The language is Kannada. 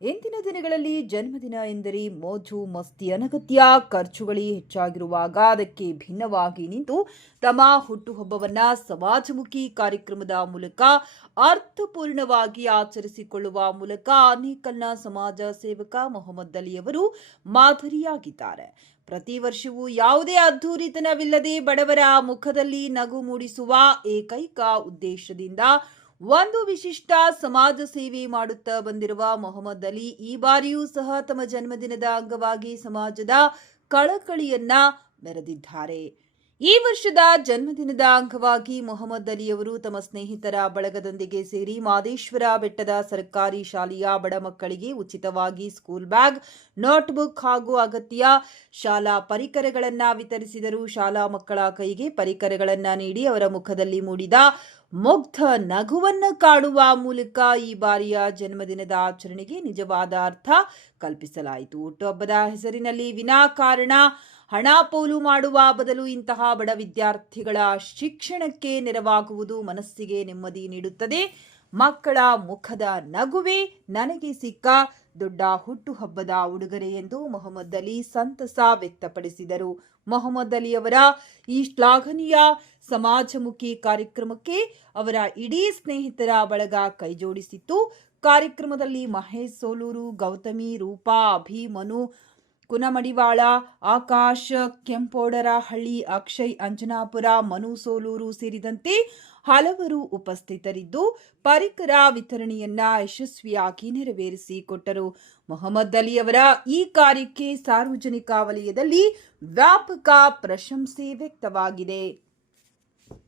ಇಂದಿನ ದಿನಗಳಲ್ಲಿ ಜನ್ಮದಿನ ಎಂದರೆ ಮೋಜು ಮಸ್ತಿ ಅನಗತ್ಯ ಖರ್ಚುಗಳೇ ಹೆಚ್ಚಾಗಿರುವಾಗ ಅದಕ್ಕೆ ಭಿನ್ನವಾಗಿ ನಿಂತು ತಮ್ಮ ಹುಟ್ಟುಹಬ್ಬವನ್ನ ಸಮಾಜಮುಖಿ ಕಾರ್ಯಕ್ರಮದ ಮೂಲಕ ಅರ್ಥಪೂರ್ಣವಾಗಿ ಆಚರಿಸಿಕೊಳ್ಳುವ ಮೂಲಕ ಆನೇಕಲ್ನ ಸಮಾಜ ಸೇವಕ ಮೊಹಮ್ಮದ್ ಅಲಿ ಅವರು ಮಾದರಿಯಾಗಿದ್ದಾರೆ. ಪ್ರತಿ ವರ್ಷವೂ ಯಾವುದೇ ಅದ್ಧೂರಿತನವಿಲ್ಲದೆ ಬಡವರ ಮುಖದಲ್ಲಿ ನಗು ಮೂಡಿಸುವ ಏಕೈಕ ಉದ್ದೇಶದಿಂದ ಒಂದು ವಿಶಿಷ್ಟ ಸಮಾಜ ಸೇವೆ ಮಾಡುತ್ತಾ ಬಂದಿರುವ ಮೊಹಮ್ಮದ್ ಅಲಿ ಈ ಬಾರಿಯೂ ಸಹ ತಮ್ಮ ಜನ್ಮದಿನದ ಅಂಗವಾಗಿ ಸಮಾಜದ ಕಳಕಳಿಯನ್ನ ಮೆರೆದಿದ್ದಾರೆ. ಈ ವರ್ಷದ ಜನ್ಮದಿನದ ಅಂಗವಾಗಿ ಮೊಹಮ್ಮದ್ ಅಲಿ ಅವರು ತಮ್ಮ ಸ್ನೇಹಿತರ ಬಳಗದೊಂದಿಗೆ ಸೇರಿ ಮಾದೇಶ್ವರ ಬೆಟ್ಟದ ಸರ್ಕಾರಿ ಶಾಲೆಯ ಬಡ ಮಕ್ಕಳಿಗೆ ಉಚಿತವಾಗಿ ಸ್ಕೂಲ್ ಬ್ಯಾಗ್, ನೋಟ್ಬುಕ್ ಹಾಗೂ ಅಗತ್ಯ ಶಾಲಾ ಪರಿಕರಗಳನ್ನು ವಿತರಿಸಿದರು. ಶಾಲಾ ಮಕ್ಕಳ ಕೈಗೆ ಪರಿಕರಗಳನ್ನು ನೀಡಿ ಅವರ ಮುಖದಲ್ಲಿ ಮೂಡಿದ ಮುಗ್ಧ ನಗುವನ್ನ ಕಾಣುವ ಮೂಲಕ ಈ ಬಾರಿಯ ಜನ್ಮದಿನದ ಆಚರಣೆಗೆ ನಿಜವಾದ ಅರ್ಥ ಕಲ್ಪಿಸಲಾಯಿತು. ಹುಟ್ಟುಹಬ್ಬದ ಹೆಸರಿನಲ್ಲಿ ವಿನಾಕಾರಣ ಹಣ ಪೋಲು ಮಾಡುವ ಬದಲು ಇಂತಹ ಬಡ ವಿದ್ಯಾರ್ಥಿಗಳ ಶಿಕ್ಷಣಕ್ಕೆ ನೆರವಾಗುವುದು ಮನಸ್ಸಿಗೆ ನೆಮ್ಮದಿ ನೀಡುತ್ತದೆ. ಮಕ್ಕಳ ಮುಖದ ನಗುವೆ ನನಗೆ ಸಿಕ್ಕ ದೊಡ್ಡ ಹುಟ್ಟುಹಬ್ಬದ ಉಡುಗೊರೆ ಎಂದು ಮೊಹಮ್ಮದ್ ಅಲಿ ಸಂತಸ ವ್ಯಕ್ತಪಡಿಸಿದರು. ಮೊಹಮ್ಮದ್ ಅಲಿ ಅವರ ಈ ಶ್ಲಾಘನೀಯ ಸಮಾಜಮುಖಿ ಕಾರ್ಯಕ್ರಮಕ್ಕೆ ಅವರ ಇಡೀ ಸ್ನೇಹಿತರ ಬಳಗ ಕೈಜೋಡಿಸಿತ್ತು. ಕಾರ್ಯಕ್ರಮದಲ್ಲಿ ಮಹೇಶ್ ಸೋಲೂರು, ಗೌತಮಿ, ರೂಪಾ, ಅಭಿ, ಮನು ಕುನಮಡಿವಾಳ, ಆಕಾಶ್ ಕೆಂಪೋಡರಹಳ್ಳಿ, ಅಕ್ಷಯ್ ಅಂಜನಾಪುರ, ಮನು ಸೋಲೂರು ಸೇರಿದಂತೆ ಹಲವರು ಉಪಸ್ಥಿತರಿದ್ದು ಪರಿಕರ ವಿತರಣೆಯನ್ನ ಯಶಸ್ವಿಯಾಗಿ ನೆರವೇರಿಸಿಕೊಟ್ಟರು. ಮೊಹಮ್ಮದ್ ಅಲಿ ಅವರ ಈ ಕಾರ್ಯಕ್ಕೆ ಸಾರ್ವಜನಿಕ ವಲಯದಲ್ಲಿ ವ್ಯಾಪಕ ಪ್ರಶಂಸೆ ವ್ಯಕ್ತವಾಗಿದೆ.